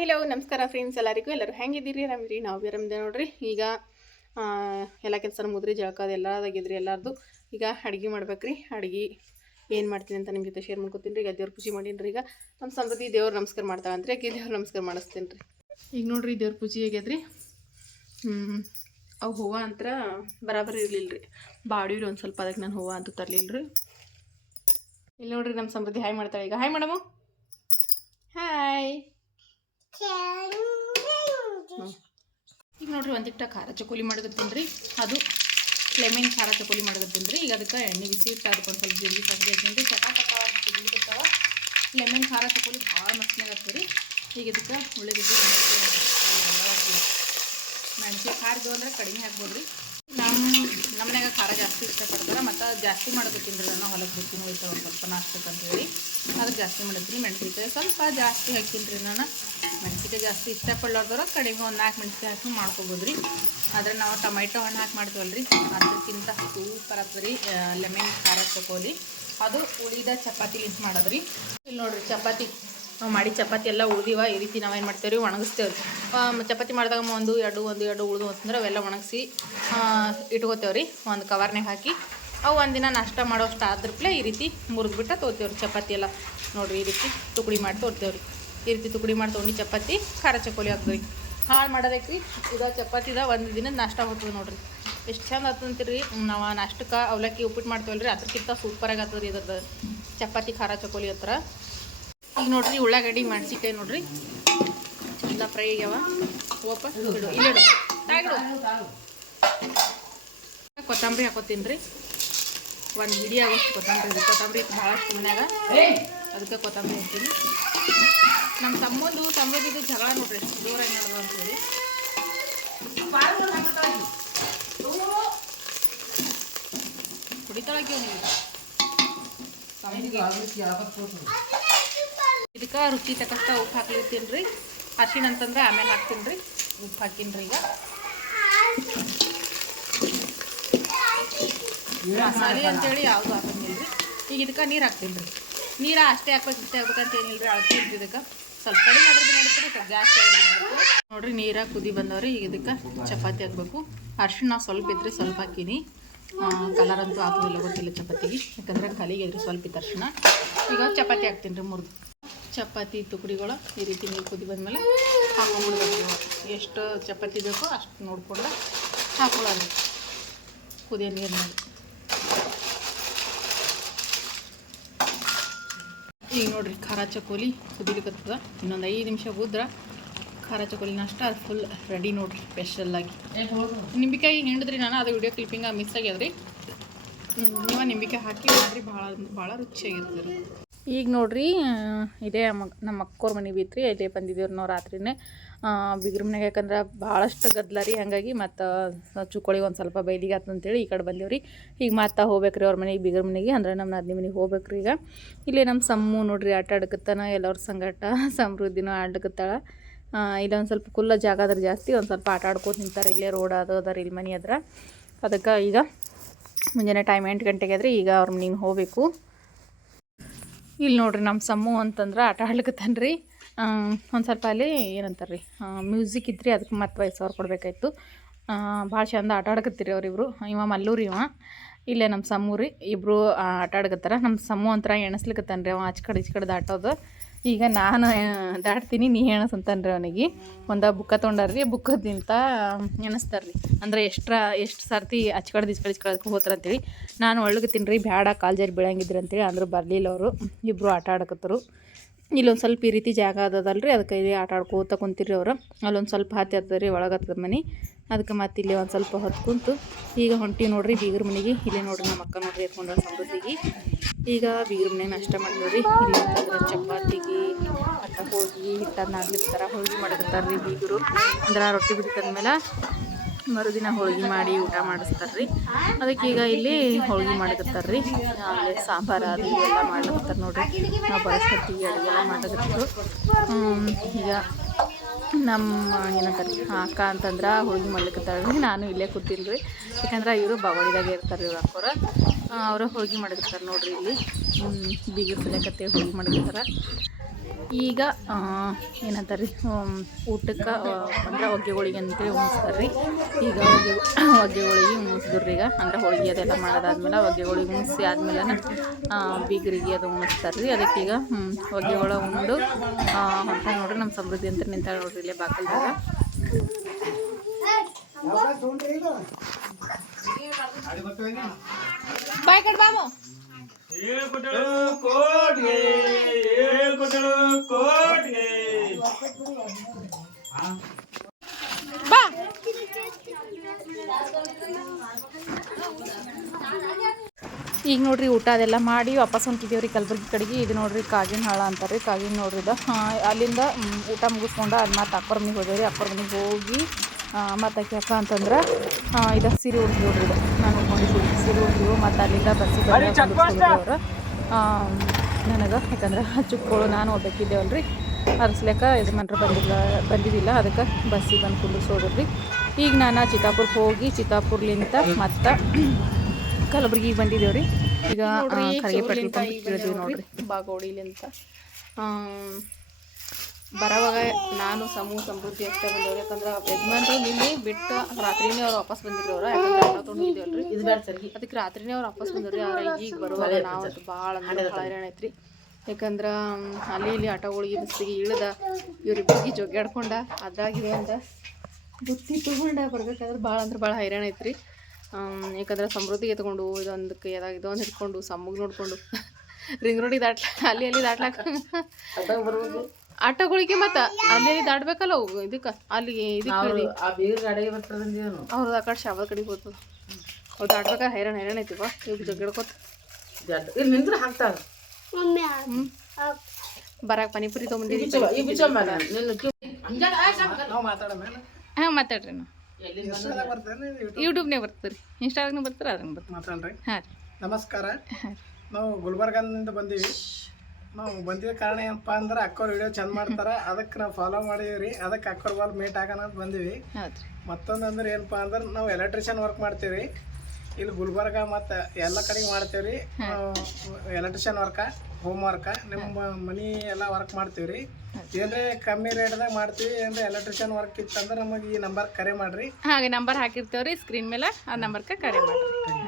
Hi hello ನಮಸ್ಕಾರ friends, ಎಲ್ಲರೂ ಹೆಂಗಿದ್ದೀರಿ? ಆರಾಮಿರಿ? ನಾವು ಆರಾಮಿದೆ ನೋಡ್ರಿ. ಈಗ ಎಲ್ಲ ಕೆಲಸ ಮುದ್ರಿ ಜಳಕದ ಎಲ್ಲದಾಗಿದ್ರಿ ಎಲ್ಲರದು. ಈಗ ಅಡುಗೆ ಮಾಡ್ಬೇಕ್ರಿ. ಅಡುಗೆ ಏನು ಮಾಡ್ತೀನಿ ಅಂತ ನಿಮ್ಮ ಜೊತೆ ಶೇರ್ ಮಾಡ್ಕೊತೀನಿ ರೀ. ಈಗ ದೇವ್ರ ಪೂಜೆ ಮಾಡೀನಿ ರೀ. ಈಗ ನಮ್ಮ ಸಮೃದ್ಧಿ ದೇವ್ರು ನಮಸ್ಕಾರ ಮಾಡ್ತಾಳಂತ್ರಿ. ಆಕೆ ದೇವ್ರು ನಮಸ್ಕಾರ ಮಾಡಿಸ್ತೀನಿ ರೀ. ಈಗ ನೋಡ್ರಿ ದೇವ್ರ ಪೂಜೆ ಆಗ್ಯದ್ರಿ. ಅವು ಹೂವು ಅಂತ ಬರಾಬರಿ ಇರಲಿಲ್ಲ ರೀ, ಬಾಡಿವ್ರಿ ಒಂದು ಸ್ವಲ್ಪ. ಅದಕ್ಕೆ ನಾನು ಹೂವು ಅಂತೂ ತರಲಿಲ್ಲ ರೀ. ಇಲ್ಲಿ ನೋಡ್ರಿ ನಮ್ಮ ಸಮೃದ್ಧಿ ಹಾಯ್ ಮಾಡ್ತಾಳೆ. ಈಗ ಹಾಯ್ ಮೇಡಮು, ಹಾಯ್. ಈಗ ನೋಡ್ರಿ ಒಂದಿಟ್ಟ ಖಾರ ಚಕೋಲಿ ಮಾಡಕತ್ತೀನಿ ರೀ. ಅದು ಲೆಮನ್ ಖಾರ ಚಕೋಲಿ ಮಾಡಕತ್ತೀನಿ ರೀ. ಈಗ ಅದಕ್ಕೆ ಎಣ್ಣೆ ಬಿಸಿ ಇಟ್ಟು ಅದಕ್ಕೆ ಒಂದು ಸ್ವಲ್ಪ ಜೀರಿಗೆ ಸಾಸಿವೆ ಹಾಕ್ತೀನಿ ರೀ. ಚಟಾಪಟ ಸಿಗ್ಲಿಕ್ಕತ್ತಾವ. ಲೆಮನ್ ಖಾರ ಚಕೋಲಿ ಭಾಳ ಮಸ್ತ್ನಾಗ ಆಗ್ತದೆ ರೀ. ಈಗ ಇದಕ್ಕೆ ಉಳ್ಳಾಗಡ್ಡಿ ಮೆಣಸಿನ ಖಾರದು ಅಂದ್ರೆ ಕಡಿಮೆ ಹಾಕ್ಬೋದು ರೀ. ನಮ್ಮ ಮನ್ಯಾಗ ಖಾರ ಜಾಸ್ತಿ ಇಷ್ಟಪಡ್ತಾರೆ. ಮತ್ತು ಜಾಸ್ತಿ ಮಾಡಕತ್ತೀನಿ ರೀ. ನಾನು ಹೊಲಕ್ಕೆ ಬಿಡ್ತೀನಿ ಹೋಯ್ತು ಒಂದು ಸ್ವಲ್ಪ ನಾಷ್ಟಕ್ಕಂತ ಹೇಳಿ ಅದಕ್ಕೆ ಜಾಸ್ತಿ ಮಾಡತ್ತೀನಿ. ಮೆಣಸಿನ್ಕಾಯಿ ಸ್ವಲ್ಪ ಜಾಸ್ತಿ ಹಾಕ್ತೀನಿ ರೀ. ನಾನು ಮೆಣಸಿನ್ಕಾಯಿ ಜಾಸ್ತಿ ಇಷ್ಟಪಡ್ಲಾರ್ದವ್ರು ಕಡಿಮೆ ಒಂದು 4 ಮೆಣಸಿನ್ಕಾಯಿ ಹಾಕಿ ಮಾಡ್ಕೊಬೋದು ರೀ. ಆದರೆ ನಾವು ಟೊಮೆಟೊ ಹಣ್ಣು ಹಾಕಿ ಮಾಡ್ತೀವಲ್ಲ ರೀ, ಅದಕ್ಕಿಂತ ಸೂಪರ್ ಆಗ್ತದೆ ರೀ ಲೆಮನ್ ಖಾರ ಚಕೋಲಿ. ಅದು ಉಳಿದ ಚಪಾತಿ ಲಿಂಕ್ ಮಾಡೋದು ರೀ. ಇಲ್ಲಿ ನೋಡಿರಿ ಚಪಾತಿ ನಾವು ಮಾಡಿ ಚಪಾತಿ ಎಲ್ಲ ಉಳಿದಿವ. ಈ ರೀತಿ ನಾವೇನು ಮಾಡ್ತೇವೆ ರೀ, ಒಣಗಿಸ್ತೇವೆ ರೀ. ಚಪಾತಿ ಮಾಡಿದಾಗ ಒಂದು ಎರಡು ಉಳಿದು ಅಂತಂದ್ರೆ ಅವೆಲ್ಲ ಒಣಗಿಸಿ ಇಟ್ಕೋತೇವೆ ರೀ ಒಂದು ಕವರ್ನಾಗ ಹಾಕಿ. ಅವು ಒಂದಿನ ನಾಷ್ಟ ಮಾಡೋಷ್ಟು ಆದ್ರಪ್ಲೆ ಈ ರೀತಿ ಮುರಿದ್ಬಿಟ್ಟು ತೊಗೋತೇವೆ ರೀ ಚಪಾತಿ ಎಲ್ಲ. ನೋಡಿರಿ ಈ ರೀತಿ ತುಕಡಿ ಮಾಡಿ ತೊಗೊತೇವೆ ರೀ. ಈ ರೀತಿ ತುಕಡಿ ಮಾಡಿ ತೊಗೊಂಡು ಚಪಾತಿ ಖಾರ ಚಕೋಲಿ ಆಗ್ತದೆ ರೀ. ಹಾಳು ಮಾಡೋದಕ್ಕೆ ಇದು ಚಪಾತಿದ ಒಂದು ದಿನದ ನಾಷ್ಟ ಹೋಗ್ತದೆ ನೋಡಿರಿ. ಎಷ್ಟು ಚಂದ ಆಗ್ತಂತೀರಿ. ನಾವು ನಾಷ್ಟಕ್ಕೆ ಅವಲಕ್ಕಿ ಉಪ್ಪಿಟ್ಟು ಮಾಡ್ತೇವಲ್ಲ ರೀ, ಅದಕ್ಕಿಂತ ಸೂಪರಾಗಿ ಆಗ್ತದೆ ರೀ ಇದ್ರದ್ದು ಚಪಾತಿ ಖಾರ ಚಕೋಲಿ ಹತ್ರ. ಈಗ ನೋಡ್ರಿ ಉಳ್ಳಾಗಡ್ಡಿ ಮೆಣಸಿನ್ಕಾಯಿ ನೋಡ್ರಿ ಎಲ್ಲ ಫ್ರೈ ಆಗ್ಯಾವ. ಇಲ್ಲಿಡು ಕೊತ್ತಂಬರಿ ಹಾಕೋತೀನಿ ರೀ. ಒಂದು ಹಿಡಿ ಆಗೋಷ್ಟು ಕೊತ್ತಂಬರಿ ಭಾಳಷ್ಟು ಮನ್ಯಾಗ, ಅದಕ್ಕೆ ಕೊತ್ತಂಬರಿ ಹಾಕ್ತೀನಿ. ನಮ್ಮ ತಮ್ಮಂದು ಸಮೃದ್ಧಿದು ಜಗಳ ನೋಡ್ರಿ ಎಷ್ಟು ಜೋರಾಗಿ ನಡೆದು ಅಂತೇಳಿ. ಕುಡಿತೊಳಗೆ ಇದಕ್ಕೆ ರುಚಿ ತಕ್ಕಷ್ಟ ಉಪ್ಪು ಹಾಕ್ಲಿರ್ತೀನಿ ರೀ. ಅರಿಶಿಣ ಅಂತಂದ್ರೆ ಆಮೇಲೆ ಹಾಕ್ತೀನಿ ರೀ. ಉಪ್ಪು ಹಾಕಿನಿ ರೀ. ಈಗ ಮಸಾಲೆ ಅಂತೇಳಿ ಯಾವುದು ಹಾಕಂಗಿಲ್ಲ ರೀ. ಈಗ ಇದಕ್ಕೆ ನೀರು ಹಾಕ್ತೀನಿ ರೀ. ನೀರು ಅಷ್ಟೇ ಹಾಕ್ಬೇಕು ಇಷ್ಟೇ ಹಾಕ್ಬೇಕಂತ ಏನಿಲ್ಲ ರೀ. ಅಳತೆ ಇದಕ್ಕೆ ಸ್ವಲ್ಪ ಕಡಿಮೆ ಮಾಡೋದು ನಡೀತೀರಿ, ಸ್ವಲ್ಪ ಜಾಸ್ತಿ ಆಗೋದು ನಡೀತೀರಿ. ನೋಡಿರಿ ನೀರಾಗ ಕುದಿ ಬಂದವ್ರಿ. ಈಗ ಇದಕ್ಕೆ ಚಪಾತಿ ಹಾಕಬೇಕು. ಅರಿಶಿಣ ಸ್ವಲ್ಪ ಇದ್ದರೆ ಸ್ವಲ್ಪ ಹಾಕೀನಿ. ಕಲರ್ ಅಂತೂ ಹಾಕೋದಿಲ್ಲ, ಗೊತ್ತಿಲ್ಲ ಚಪಾತಿಗೆ, ಯಾಕಂದ್ರೆ ಖಾಲಿಗೆ ಇದ್ರೆ ಸ್ವಲ್ಪ ಇತ್ತು ಅರಿಶಿಣ. ಈಗ ಚಪಾತಿ ಹಾಕ್ತೀನಿ ರೀ. ಮುರಿದು ಚಪಾತಿ ತುಕಡಿಗಳು ಈ ರೀತಿ ನೀರು ಕುದಿ ಬಂದಮೇಲೆ ಹಾಕೊಂಡ್ಬಿಡ್ಬೇಕು. ಎಷ್ಟು ಚಪಾತಿ ಬೇಕೋ ಅಷ್ಟು ನೋಡ್ಕೊಂಡು ಹಾಕೊಳ್ಳೋದು ಕುದಿಯೋ ನೀರಿನಲ್ಲಿ. ಈಗ ನೋಡಿರಿ ಖಾರ ಚಕೋಲಿ ಕುದಿಲಿಕ್ಕತ್ತದ. ಇನ್ನೊಂದು 5 ನಿಮಿಷ ಕುದ್ರೆ ಖಾರ ಚಕೋಲಿನ ಅಷ್ಟ ಫುಲ್ ರೆಡಿ ನೋಡಿರಿ. ಸ್ಪೆಷಲ್ಲಾಗಿ ನಿಂಬೆಕಾಯಿ ಹಿಂಡಿದ್ರಿ ನಾನು, ಅದು ವಿಡಿಯೋ ಕ್ಲಿಪ್ಪಿಂಗ ಮಿಸ್ ಆಗ್ಯದ್ರಿ. ನೀವು ನಿಂಬೆಕಾಯಿ ಹಾಕಿ ಮಾಡಿರಿ, ಭಾಳ ರುಚಿಯಾಗಿರ್ತದೆ ರೀ. ಈಗ ನೋಡ್ರಿ ಇದೇ ನಮ್ಮ ಅಕ್ಕೋರ ಮನೆ ಬೀತ್ರಿ. ಇಲ್ಲೇ ಬಂದಿದ್ದೇವ್ರಿ ನಾವು ರಾತ್ರಿನೇ ಬಿಗ್ರ ಮನೆಗೆ. ಯಾಕಂದ್ರೆ ಭಾಳಷ್ಟು ಗದ್ದಲ ರೀ, ಹಾಗಾಗಿ ಮತ್ತು ಚುಕ್ಕೋಳಿ ಒಂದು ಸ್ವಲ್ಪ ಬೈಲಿಗೆ ಆತಂತೇಳಿ ಈ ಕಡೆ ಬಂದೇವ್ರಿ. ಈಗ ಮತ್ತೆ ಹೋಗ್ಬೇಕ್ರಿ ಅವ್ರ ಮನೆಗೆ, ಬಿಗ್ರ ಮನೆಗೆ, ಅಂದ್ರೆ ನಮ್ಮ ನಾದಿನಿ ಮನೆಗೆ ಹೋಗ್ಬೇಕ್ರಿ. ಈಗ ಇಲ್ಲೇ ನಮ್ಮ ಸಮ್ಮು ನೋಡ್ರಿ ಆಟ ಆಡಕತ್ತಾನ ಎಲ್ಲರ ಸಂಗಟ. ಸಮೃದ್ಧಿನೂ ಆಡ್ಕತ್ತಾಳ. ಇಲ್ಲೊಂದು ಸ್ವಲ್ಪ ಕುಲ್ಲ ಜಾಗ ಅದ್ರ ಜಾಸ್ತಿ, ಒಂದು ಸ್ವಲ್ಪ ಆಟ ಆಡ್ಕೋತ ನಿಂತಾರೆ. ಇಲ್ಲೇ ರೋಡ್ ಅದ ಇಲ್ಲಿ ಮನೆ ಅದ್ರ. ಅದಕ್ಕೆ ಈಗ ಮುಂಜಾನೆ ಟೈಮ್ 8 ಗಂಟೆಗೆ ಆದ್ರೆ ಈಗ ಅವ್ರ ಮನೆಗೆ ಹೋಗಬೇಕು. ಇಲ್ಲಿ ನೋಡ್ರಿ ನಮ್ಮ ಸಮ್ಮು ಅಂತಂದ್ರೆ ಆಟ ಆಡ್ಲಿಕ್ಕತ್ತಾನ ರೀ. ಒಂದು ಸ್ವಲ್ಪ ಅಲ್ಲಿ ಏನಂತಾರೆ ರೀ ಮ್ಯೂಸಿಕ್ ಇದ್ರಿ, ಅದಕ್ಕೆ ಮತ್ತೆ 5,000 ಕೊಡಬೇಕಾಯ್ತು. ಭಾಳ ಚಂದ ಆಟ ಆಡಕತ್ತೀರಿ ಅವರಿಬ್ರು. ಇವ ಮಲ್ಲೂರಿ, ಇವ ಇಲ್ಲೇ ನಮ್ಮ ಸಮ್ಮು ರೀ. ಇಬ್ಬರು ಆಟ ಆಡ್ಕತ್ತಾರ. ನಮ್ಮ ಸಮ್ಮು ಅಂತರ ಎಣಿಸ್ಲಿಕ್ಕತ್ತಾನ ರೀ. ಅವ ಆಚೆ ಕಡೆ ಈಚೆ ಕಡೆ ದಾಟೋದು. ಈಗ ನಾನು ದಾಟ್ತೀನಿ, ನೀ ಎಣಸ್ ಅಂತಾನೆ ರೀ ಅವನಿಗೆ. ಒಂದು ಬುಕ್ಕ ತೊಗೊಂಡಾರ್ರಿ, ಬುಕ್ಕದಿಂತ ಎಣಿಸ್ತಾರೆ ರೀ. ಅಂದರೆ ಎಷ್ಟು ಸರ್ತಿ ಆಚೆ ಕಡೆ ಈಚೆ ಕಡೆ ಹೋಗ್ತಾರೆ ಅಂತೇಳಿ. ನಾನು ಒಳಗತ್ತೀನಿ ರೀ, ಬ್ಯಾಡ ಕಾಲು ಜಾರಿ ಬೀಳಂಗಿದ್ರಿ ಅಂತೇಳಿ. ಅಂದರೂ ಬರಲಿಲ್ಲ ಅವರು. ಇಬ್ಬರು ಆಟ ಆಡಕತ್ತರು. ಇಲ್ಲೊಂದು ಸ್ವಲ್ಪ ಈ ರೀತಿ ಜಾಗ ಅದಲ್ರಿ, ಅದಕ್ಕೆ ಇಲ್ಲಿ ಆಟ ಆಡ್ಕೋತ ಕುಂತಿರಿ ಅವರು. ಅಲ್ಲೊಂದು ಸ್ವಲ್ಪ ಹತ್ತಿ ಹತ್ತದ ರೀ, ಒಳಗತ್ತದ ಮನೆ. ಅದಕ್ಕೆ ಮತ್ತೆ ಇಲ್ಲಿ ಒಂದು ಸ್ವಲ್ಪ ಹೊತ್ತು ಕುಂತು ಈಗ ಹೊಂಟಿ ನೋಡ್ರಿ ಬೀಗ್ರ ಮನೆಗೆ. ಇಲ್ಲೇ ನೋಡ್ರಿ ನಮ್ಮ ಅಕ್ಕ ನೋಡ್ರಿ ಎತ್ಕೊಂಡ್ರೆ ಸಮೃದ್ಧಿಗೆ. ಈಗ ಬೀಗ್ರ ಮನೆಗೆ ನಾಷ್ಟ ಮಾಡಿದ್ರಿ. ಇಲ್ಲಿ ಅಂತಂದ್ರೆ ಚಪಾತಿಗೆ ಮತ್ತು ಹೋಳಿಗೆ ಹಿಟ್ಟನ್ನು ಆಗ್ಲಿಕ್ತಾರ, ಹೋಳಿಗೆ ಮಾಡಕತ್ತಾರ ರೀ ಬೀಗರು. ಅಂದ್ರೆ ರೊಟ್ಟಿ ಬಿಡ್ತಂದ್ಮೇಲೆ ಮರುದಿನ ಹೋಳಿಗೆ ಮಾಡಿ ಊಟ ಮಾಡಿಸ್ತಾರೆ ರೀ. ಅದಕ್ಕೆ ಈಗ ಇಲ್ಲಿ ಹೋಳಿಗೆ ಮಾಡಕತ್ತಾರ ರೀ. ಆಮೇಲೆ ಸಾಂಬಾರು ಅದು ಎಲ್ಲ ಮಾಡ್ಲಕತ್ತಾರೆ ನೋಡ್ರಿ. ನಾವು ಬಳಸ್ಕೊತೀವಿ ಅಡುಗೆಲ್ಲ ಮಾಡಕತ್ತರು. ಈಗ ನಮ್ಮ ಏನಂತಾರೆ ಅಕ್ಕ ಅಂತಂದ್ರೆ ಹೋಳಿಗೆ ಮಾಡ್ಲಿಕ್ಕತ್ತಾಳೆ ರೀ. ನಾನು ಇಲ್ಲೇ ಕೂತೀನಿ ರೀ, ಯಾಕಂದ್ರೆ ಇವರು ಬವಳಿದಾಗೆ ಇರ್ತಾರೆ ಇವ್ರು ಅಕ್ಕೋರ. ಅವರು ಹೋಳಿಗೆ ಮಾಡಕತ್ತಾರೆ ನೋಡ್ರಿ. ಇಲ್ಲಿ ಬೀಗರು ಸಲಕತ್ತೆ ಹೋಳಿಗೆ ಮಾಡಕತ್ತಾರ. ಈಗ ಏನಂತಾರೆ ರೀ ಊಟಕ್ಕೆ ಅಂದ್ರೆ ಹೊಗೆಗಳಿಗೆ ಅಂತೇಳಿ ಉಣಿಸ್ತಾರೆ ರೀ. ಈಗ ಹೊಗೆಗಳಿಗೆ ಉಣಿಸಿದ್ರು ಈಗ ಅಂದ್ರೆ ಹೋಳಿಗೆ ಅದೆಲ್ಲ ಮಾಡೋದಾದ್ಮೇಲೆ ಹೊಗೆಗಳಿಗೆ ಉಣಿಸಿ ಆದ್ಮೇಲೆ ಬೀಗರಿಗೆ ಅದು ಉಣಿಸ್ತಾರೆ ರೀ. ಅದಕ್ಕೀಗ ಹೊಗೆಗಳ ಉಂಡು ಅಂತ ನೋಡ್ರಿ ನಮ್ಮ ಸಮೃದ್ಧಿ ಅಂತ ನಿಂತಾಳೆ ನೋಡ್ರಿ ಇಲ್ಲೇ ಬಾಕಲ್ದಾಗ. ಬಾಯ್ ಕಟ್ ಬಾಮು ಬಾ. ಈಗ ನೋಡ್ರಿ ಊಟ ಅದೆಲ್ಲ ಮಾಡಿ ವಾಪಸ್ ಹೊಂಟಿದ್ದೇವ್ರಿ ಕಲಬುರ್ಗಿ ಕಡೆಗೆ. ಇದು ನೋಡ್ರಿ ಕಾಗಿನ ಹಾಳ ಅಂತಾರೆ ರೀ. ಕಾಗಿನ ನೋಡ್ರಿ ಇದು ಅಲ್ಲಿಂದ ಊಟ ಮುಗಿಸ್ಕೊಂಡು ಅಲ್ಲಿ ಮತ್ತೆ ಅಕ್ಕವ್ರ ಮನೆಗೆ ಹೋದೇವ್ರಿ. ಅಕ್ಕವ್ರ ಮನೆಗೆ ಹೋಗಿ ಮತ್ತು ಆಕೆ ಅಕ್ಕ ಅಂತಂದ್ರೆ ಇದು ಸೀರೆ ಉಡ್ಸಿ ನೋಡ್ರಿ ಇದು ನಾನು ಉಟ್ಕೊಂಡಿದ್ದೀವಿ ಸೀರೆ ಉಡ್ಸಿವು. ಮತ್ತು ಅಲ್ಲಿಂದ ಬಸ್ಸಿಗೆ ಅವರು ನನಗೆ ಯಾಕಂದ್ರೆ ಚುಕ್ಕಳು ನಾನು ಹೋಗ್ಬೇಕಿದ್ದೇವಲ್ಲ ರೀ ಹರಿಸ್ಲಿಕ್ಕೆ ಯಜಮಾನ್ರು ಬಂದಿದ್ದಿಲ್ಲ. ಅದಕ್ಕೆ ಬಸ್ಸಿಗೆ ಬಂದು ಕುಂದಿರ್ಸೋದ್ರಿ. ಈಗ ನಾನು ಚಿತ್ತಾಪುರಕ್ಕೆ ಹೋಗಿ ಚಿತ್ತಾಪುರ್ಲಿಂದ ಮತ್ತು ಕಲಬುರ್ಗಿಗೆ ಬಂದಿದ್ದೇವ್ರಿ. ಈಗ ಖರ್ಗೆ ಪೆಟ್ರೋಲ್ ಪಂಪ್ ಕೇಳಿದ್ವಿ ನೋಡ್ರಿ ಬಾಗೋಡಿಲಿಂತ. ಬರೋವಾಗ ನಾನು ಸಮೃದ್ಧಿ ಅಷ್ಟೇ ಬಂದವ್ರು. ಯಾಕಂದ್ರೆ ಯಜಮಾನ್ರು ನಿನ್ನೆ ಬಿಟ್ಟು ರಾತ್ರಿನೇ ಅವ್ರು ವಾಪಸ್ ಬಂದಿದ್ರು ಅವ್ರು. ಯಾಕಂದ್ರೆ ಆಟೋ ತೊಗೊಂಡಿದ್ದೇವಲ್ರಿ ಅದಕ್ಕೆ ರಾತ್ರಿನೇ ಅವ್ರು ವಾಪಸ್ ಬಂದವ್ರಿ. ಆದ್ರೆ ಈಗ ಬರುವಾಗ ನಾವು ಭಾಳ ಅಂದ್ರೆ ಭಾಳ ಹೈರಾಣ ಐತ್ರಿ. ಯಾಕಂದ್ರೆ ಅಲ್ಲಿ ಇಲ್ಲಿ ಆಟೋಗಳಿಗೆ ಬಸ್ಸಿಗೆ ಇಳ್ದ ಇವ್ರಿಬ್ಬರಿಗೆ ಜೊಗ್ಗಾಡ್ಕೊಂಡ ಅದಾಗಿದೆ ಅಂತ ಬುತ್ತಿ ತೊಗೊಂಡ ಬರ್ಬೇಕಾದ್ರೆ ಭಾಳ ಅಂದ್ರೆ ಭಾಳ ಹೈರಾಣ ಐತ್ರಿ. ಯಾಕಂದ್ರೆ ಸಮೃದ್ಧಿಗೆ ತೊಗೊಂಡು ಇದೊಂದಕ್ಕೆ ಇದೊಂದು ಹಿಡ್ಕೊಂಡು ಸಮ್ಮಗ್ ನೋಡಿಕೊಂಡು ರಿಂಗ್ ರೋಡಿಗೆ ಅಲ್ಲಿ ದಾಟ್ಲಾಕ ಆಟೋಗಳಿಗೆ ಮತ್ತು ಅಲ್ಲಿ ದಾಟ್ಬೇಕಲ್ಲ ಅವು ಇದಕ್ಕೆ ಅಲ್ಲಿ ಇದಕ್ಕೆ ಅವ್ರದ್ದು ಆ ಕಡೆ ಶಾಬದ ಕಡೆಗೆ ಹೋಗ್ತದೆ. ಅವ್ರು ದಾಟ್ಬೇಕಾದ್ರೆ ಹೈರಾಣ ಐತಿವ ಇವಾಗ ಜಗ್ಗಿಡ್ಕೋತ ಬರಾಕ್ ಪಾನಿಪುರಿ ತೊಗೊಂಡಿದ್ದೀವಿ. ಹಾಂ ಮಾತಾಡ್ರಿ ನಾವು ಯೂಟ್ಯೂಬ್ನಾಗ ಬರ್ತೀರಿ ಇನ್ಸ್ಟಾಗ್ರಾಮ್ನಾಗ ಬರ್ತಾರೆ ಅದ್ರಂಗೆ ಬರ್ತೀರಿ. ಹಾಂ ರೀ ನಮಸ್ಕಾರ. ನಾವು ಗುಲ್ಬರ್ಗದಿಂದ ಬಂದೀವಿ. ನಾವು ಬಂದಿದ್ದ ಕಾರಣ ಏನಪ್ಪ ಅಂದ್ರೆ ಅಕ್ಕವ್ರು ವಿಡಿಯೋ ಚಂದ ಮಾಡ್ತಾರೆ ಅದಕ್ಕೆ ನಾವು ಫಾಲೋ ಮಾಡೀವಿ. ಅದಕ್ಕೆ ಅಕ್ಕವ್ರ ಬಾಲ್ ಮೀಟ್ ಆಗೋಣ ಅಂತ ಬಂದೀವಿ. ಮತ್ತೊಂದು ಅಂದ್ರೆ ಏನಪ್ಪ ಅಂದ್ರೆ ನಾವು ಎಲೆಕ್ಟ್ರಿಷಿಯನ್ ವರ್ಕ್ ಮಾಡ್ತೀವಿ ಇಲ್ಲಿ ಗುಲ್ಬರ್ಗ ಮತ್ತು ಎಲ್ಲ ಕಡೆಗೆ ಮಾಡ್ತೀವಿ. ಎಲೆಕ್ಟ್ರಿಷಿಯನ್ ವರ್ಕ ಹೋಮ್ ವರ್ಕ ನಿಮ್ಮ ಮನೆ ಎಲ್ಲ ವರ್ಕ್ ಮಾಡ್ತೀವಿ. ಏನ್ರೆ ಕಮ್ಮಿ ರೇಟ್ದಾಗ ಮಾಡ್ತೀವಿ. ಏನ್ರೆ ಎಲೆಕ್ಟ್ರಿಷಿಯನ್ ವರ್ಕ್ ಇತ್ತಂದ್ರೆ ನಮಗೆ ಈ ನಂಬರ್ ಕರೆ ಮಾಡ್ರಿ. ಹಾಗೆ ನಂಬರ್ ಹಾಕಿರ್ತೇವ್ರಿ ಸ್ಕ್ರೀನ್ ಮೇಲೆ ಆ ನಂಬರ್ಗೆ ಕರೆ ಮಾಡ್ರಿ.